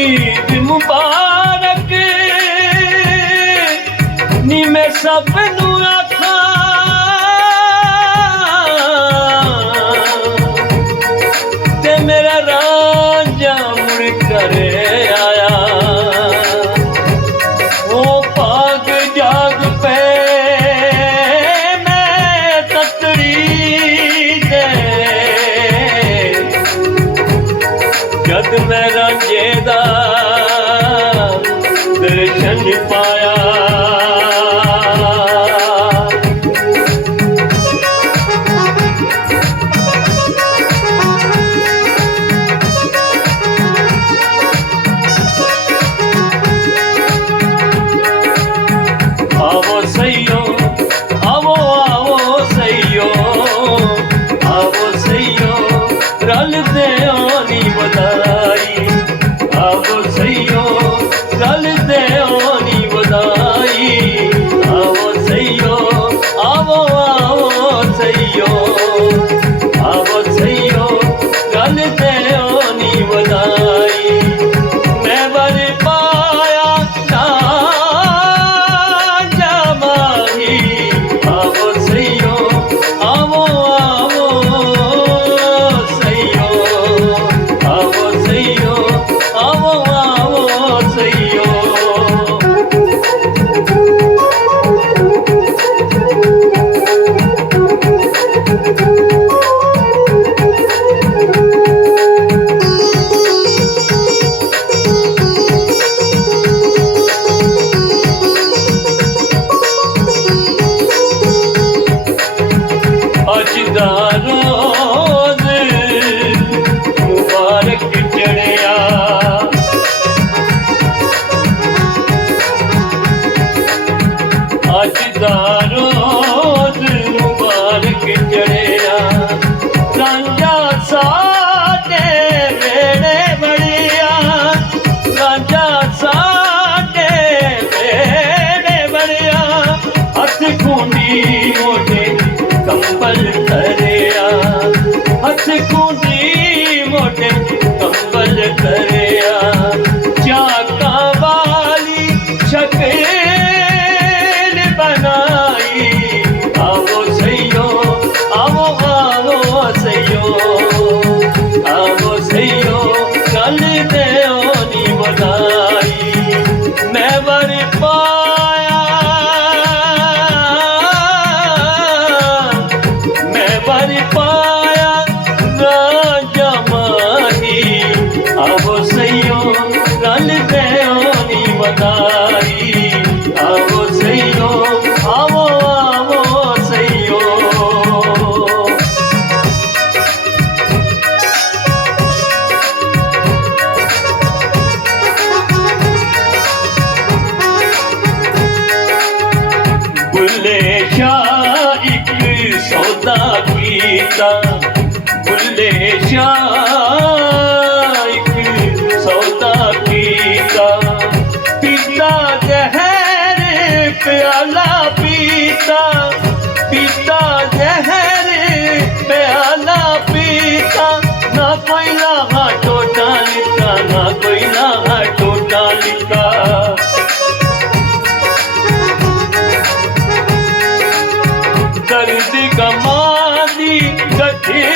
ईद मुबारक नी मैं सब नू मेरा ਰੋਜ਼ ਮੁਬਾਰਕ ਚੜਿਆ। ਰਾਂਝਾ ਸਾਡੇ ਵੇੜੇ ਬੜਿਆ ਰਾਂਝਾ ਸਾਡੇ ਵੇੜੇ ਬੜਿਆ ਹੱਥ ਖੁੰਡੀ ਮੋਢੇ ਕੰਬਲ ਧਰਿਆ। ਹੱਥ ਖੁੰਡੀ ਮੋਢੇ ਕੰਬਲ ਧਰਿਆ। ਚਾਕਾਂ ਵਾਲੀ ਸ਼ਕਲ જઈયો કાલ દેવની વધારી આવો જઈયો આવો આવો જઈયો બુલે શા એક સોદા પીતા બુલે શા Yeah.